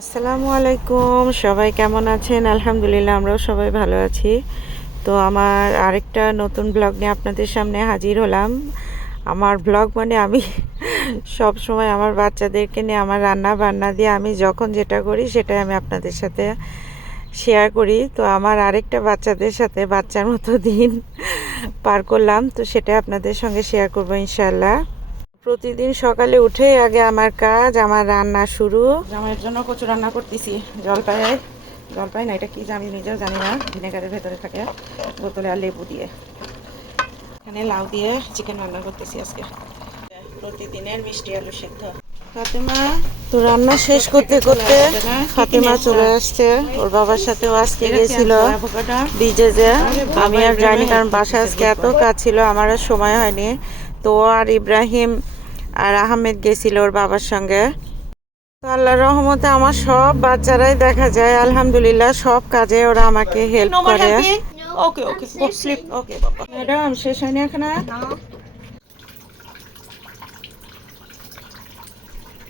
আসসালামু আলাইকুম, সবাই কেমন আছেন? আলহামদুলিল্লাহ, আমরাও সবাই ভালো আছি। তো আমার আরেকটা নতুন ব্লগ নিয়ে আপনাদের সামনে হাজির হলাম। আমার ব্লগ মানে আমি সব সময় আমার বাচ্চাদেরকে নিয়ে আমার রান্না বান্না দিয়ে আমি যখন যেটা করি সেটাই আমি আপনাদের সাথে শেয়ার করি। তো আমার আরেকটা বাচ্চাদের সাথে বাচ্চার মতো দিন পার করলাম, তো সেটা আপনাদের সঙ্গে শেয়ার করবো ইনশাল্লাহ। প্রতিদিন সকালে উঠে আগে আমার কাজ, আমার রান্না শুরু। জামাইয়ের জন্য কচু রান্না করতেছি। জলপাই না, এটা কি আমি নিজেও জানি না, ভিনেগারের ভেতরে থাকে, বোতলে আর লেবু দিয়ে। এখানে লাউ দিয়ে চিকেন রান্না করতেছি আজকে। প্রতিদিনের মিষ্টি আলু সেদ্ধ। ফাতেমা তো রান্না শেষ করতে করতে ফাতেমা চলে আসছে। ওর বাবার সাথেও আজকে গেছিল বিজেজে। আমি আর যাইনি, কারণ বাসা আজকে এত কাজ ছিল, আমার আর সময় হয়নি। তো আর ইব্রাহিম আর আহমেদ গেছিল ওর বাবার সঙ্গে। তো আল্লাহর রহমতে আমার সব বাচ্চারাই দেখা যায় আলহামদুলিল্লাহ সব কাজে ওরা আমাকে হেল্প করে। ওকে ওকে, গো স্লিপ। ওকে বাবা। ম্যাডাম শেষ হয়নি এখানে?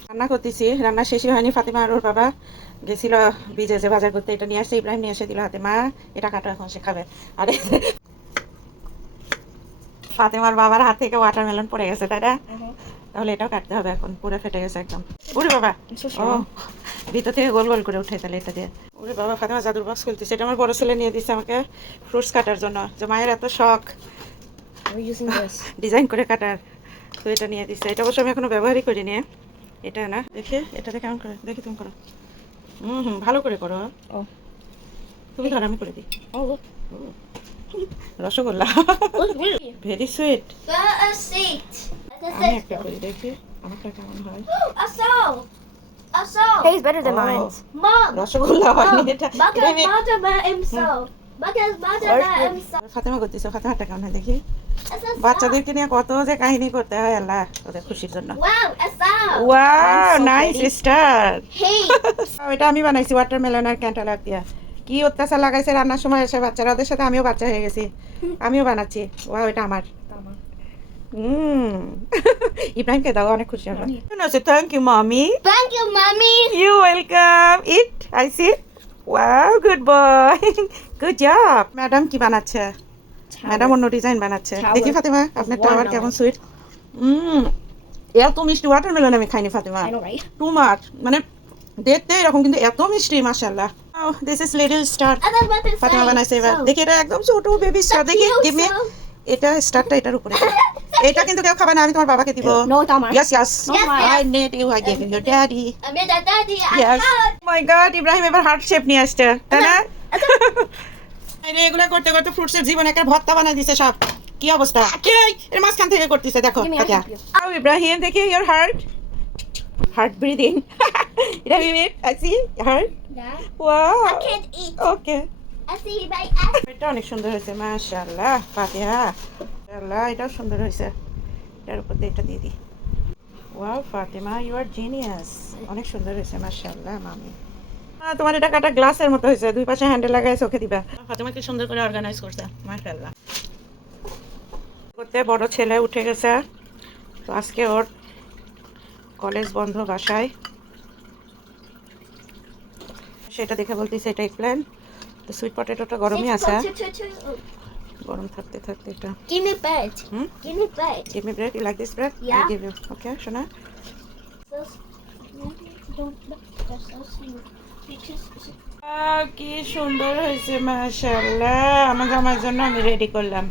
রান্না করতেছি, রান্না শেষই হয়নি। ফাতেমা আর ওর বাবা গেছিল বিজেজে বাজার করতে। এটা নিয়ে আসছে, ইব্রাহিম নিয়ে এসে দিল হাতে। মা এটা কাটো, এখন সে খাবে। আরে ফাতেমার বাবার হাত থেকে ওয়াটারমেলন পড়ে গেছে, তাই না? তাহলে এটাও কাটতে হবে, এখন পুরো ফেটে গেছে একদম। ওরে বাবা, ও ভিতর থেকে গোল গোল করে উঠে, তাহলে এটা দিয়ে। ওরে বাবা, ফাতেমা জাদুর বক্স খুলতেছে। এটা আমার বড় ছেলে নিয়ে দিচ্ছে আমাকে ফ্রুটস কাটার জন্য, যে মায়ের এত শখ ডিজাইন করে কাটার। তো এটা নিয়ে দিচ্ছে। এটা অবশ্য আমি এখনো ব্যবহারই করিনি। এটা না, দেখে এটাতে কেমন করে, দেখি তুমি করো। ভালো করে করো। তুমি ধর, আমি করে দিই। Rasgulla, very sweet. আমি একটা করি, দেখি আমারটা কেমন হয়। Hey, it's better than mine. Mom, rasgulla হয়নি এটা। ফাতেমা করতেছে, ফাতেমাটা কেমন হয় দেখি। বাচ্চাদেরকে নিয়ে কত যে কাহিনী করতে হয় আল্লাহ ওদের খুশির জন্য। Wow, Asal. Wow, nice pretty. Star. Hey. এটা আমি বানাইছি ওয়াটারমেলন আর ক্যান্টালপ দিয়া। কি অত্যাচার লাগাইছে রান্নার সময় এসে বাচ্চারা, ওদের সাথে আমিও বাচ্চা হয়ে গেছি, আমিও বানাচ্ছি। ওয়াও, এটা আমার। ইব্রাহিমকে দাও, অনেক খুশি হবে। Thank you mommy. Thank you, Mommy. You welcome. It I see. Wow, good boy, good job. Madam কি বানাচ্ছে? ম্যাডাম অন্য ডিজাইন বানাচ্ছে। দেখি ফাতেমা আপনার টাওয়ার কেমন সুইট। এত মিষ্টি ওয়াটারমেলন আমি খাইনি Fatema, I know, right? Too much. মানে দেখতে এরকম, কিন্তু এত মিষ্টি, মাশাআল্লাহ। This is little star. I was about to Fatema say. বানাইছে এবার। so দেখি এটা একদম ছোট বেবি স্টার। দেখি cute, গিভ মি। so- এটা স্টারটা এটার উপরে। এটা কিন্তু কেউ খাবে না, আমি তোমার বাবাকে দিব। No, it's not mine. Yes yes, Yes, I need you, I give you your daddy. I made a daddy. Yes. My god, Ibrahim এবার হার্ট শেপ নিয়ে আসছে, তাই না? আরে এগুলা করতে করতে ফ্রুটসের জীবন একটা ভর্তা বানাই দিছে সব। কি অবস্থা? কে এর মাঝখান থেকে করতেছে, দেখো। Give me, I'll আচ্ছা help you. আও ইব্রাহিম, দেখি ইওর হার্ট ব্রিদিং। এটা বিবি I see heart. Yeah. Wow, I can't eat. Okay. I see my ass. এটা অনেক সুন্দর হয়েছে, মাশাআল্লাহ। ফাতিহা, মাশাআল্লাহ, এটাও সুন্দর হয়েছে। এটার উপর দিয়ে এটা দিয়ে দিই। Wow Fatema, you are genius. অনেক সুন্দর হয়েছে, মাশাআল্লাহ মামি। তোমার এটা কাটা গ্লাসের মতো হয়েছে, দুই পাশে হ্যান্ডেল লাগায় চোখে দিবা। ফাতেমা কি সুন্দর করে অর্গানাইজ করছে, মাশাআল্লাহ। করতে বড় ছেলে উঠে গেছে, তো আজকে ওর কলেজ বন্ধ বাসায়। সেটা দেখে বলতেছে এটা এগপ্ল্যান্ট। তো সুইট পটেটোটা গরমই আছে, গরম থাকতে থাকতে এটা। Give me bread. Hmm? Give me bread. Give me bread, you like this bread? Yeah. I give you. Okay, শোনা। That's so sweet. Because কি সুন্দর হয়েছে, মাশাআল্লাহ। আমার জামার জন্য আমি রেডি করলাম।